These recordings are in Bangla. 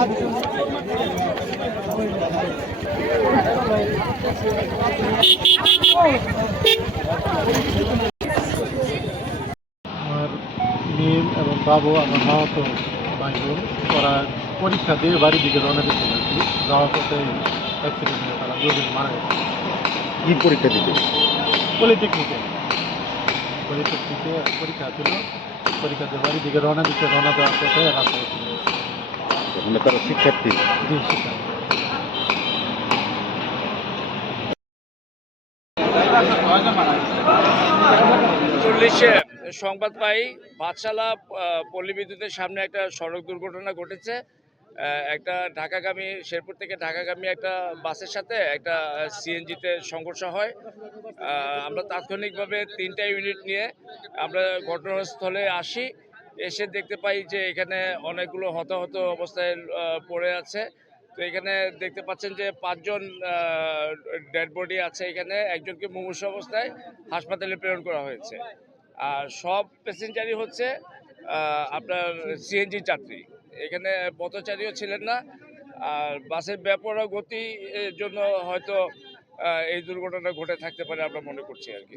আমার মিম এবং বাবু আমার মামাত ভাই বোন ওরা পরীক্ষা দিয়ে বাড়ির দিকে রওনা আর কি যাওয়ার পথে অ্যাক্সিডেন্ট হয়ে তারা দুজন মারা গেছে। কি পরীক্ষা দিতে? পলিটেকনিকে। পলিটেকনিকে পরীক্ষা ছিল। পরীক্ষা দিয়ে বাড়ির দিকে রওনা দিচ্ছে রওনা দেওয়ার পথে রাস্তা হয়েছে তারা শিক্ষার্থী। চল্লিশে সংবাদ পাই আহ, পল্লী বিদ্যুতের সামনে একটা সড়ক দুর্ঘটনা ঘটেছে। একটা ঢাকাগামী শেরপুর থেকে ঢাকাগামী একটা বাসের সাথে একটা সিএনজিতে সংঘর্ষ হয়। আমরা তাৎক্ষণিকভাবে তিনটা ইউনিট নিয়ে আমরা ঘটনাস্থলে আসি। এসে দেখতে পাই যে এখানে অনেকগুলো হতাহত অবস্থায় পড়ে আছে। তো এখানে দেখতে পাচ্ছেন যে পাঁচজন ডেড বডি আছে এখানে। একজনকে মুমূর্ষ অবস্থায় হাসপাতালে প্রেরণ করা হয়েছে। আর সব প্যাসেঞ্জারই হচ্ছে আপনার সিএনজি যাত্রী। এখানে পথচারীও ছিলেন না। আর বাসের ব্যাপরা গতি জন্য হয়তো এই দুর্ঘটনা ঘটে থাকতে পারে আমরা মনে করছি আর কি।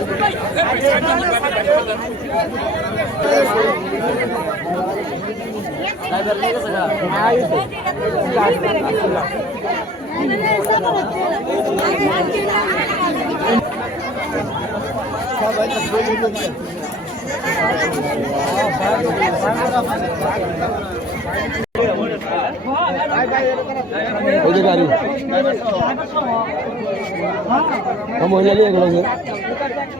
ওই যে গাড়ি। হ্যাঁ, মহিলা নিয়ে গেল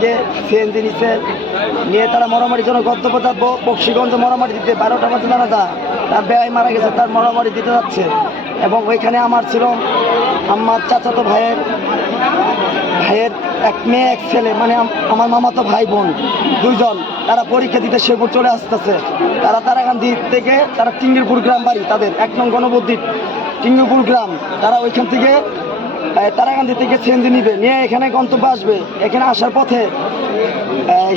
থেকে সিএনজি নিচ্ছে, নিয়ে তারা মরামারির জন্য গদ্যপদার বক্সিগঞ্জ মরামারি দিতে বারোটা বাজে দাদা তার ব্যয় মারা গেছে, তার মরামারি দিতে যাচ্ছে। এবং ওইখানে আমার ছিল আমার চাচাতো ভাইয়ের ভাইয়ের এক মেয়ে, এক ছেলে মানে আম- আমার মামাতো ভাই বোন, দুইজন। তারা পরীক্ষা দিতে শেরপুর চলে আসতেছে। তারা তারাকান্দি থেকে, তারা টিঙ্গিরপুর গ্রাম বাড়ি, তাদের এক নং গণবদ্বীপ, টিঙ্গিরপুর গ্রাম। তারা ওইখান থেকে তারাকান্দি থেকে সিএনজি নিবে, নিয়ে এখানে গন্তব্য আসবে। এখানে আসার পথে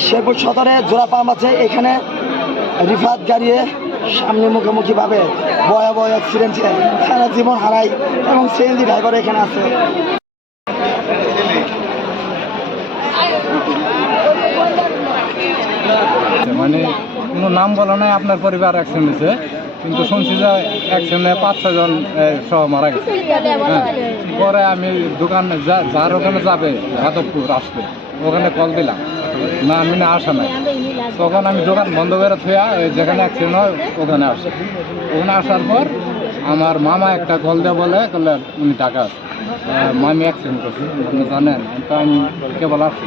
শেরপুর সদরে জোড়া পাম্প আছে, এখানে রিফাত গাড়িয়ে সামনে মুখোমুখি ভাবে ভয়াবহ অ্যাক্সিডেন্টে সারা জীবন হারাই এবং সিএনজি ড্রাইভার এখানে আছে। মানে কোনো নাম বলা নাই, আপনার পরিবার অ্যাক্সিডেন্ট হয়েছে কিন্তু শুনছি যে অ্যাক্সিডেন্টে পাঁচ ছজন সহ মারা গেছে। হ্যাঁ। পরে আমি দোকান যার ওখানে যাবে, যাদবপুর আসবে, ওখানে কল দিলাম। না, আমি না, আসা নাই। তখন আমি দোকান বন্ধ করে ওই যেখানে অ্যাক্সিডেন্ট হয়, ওখানে আসে। ওখানে আসার পর আমার মামা একটা কল দিয়ে বলে উনি টাকা মামি অ্যাক্সিডেন্ট করছে আপনি জানেন? তো আমি কেবল আসছি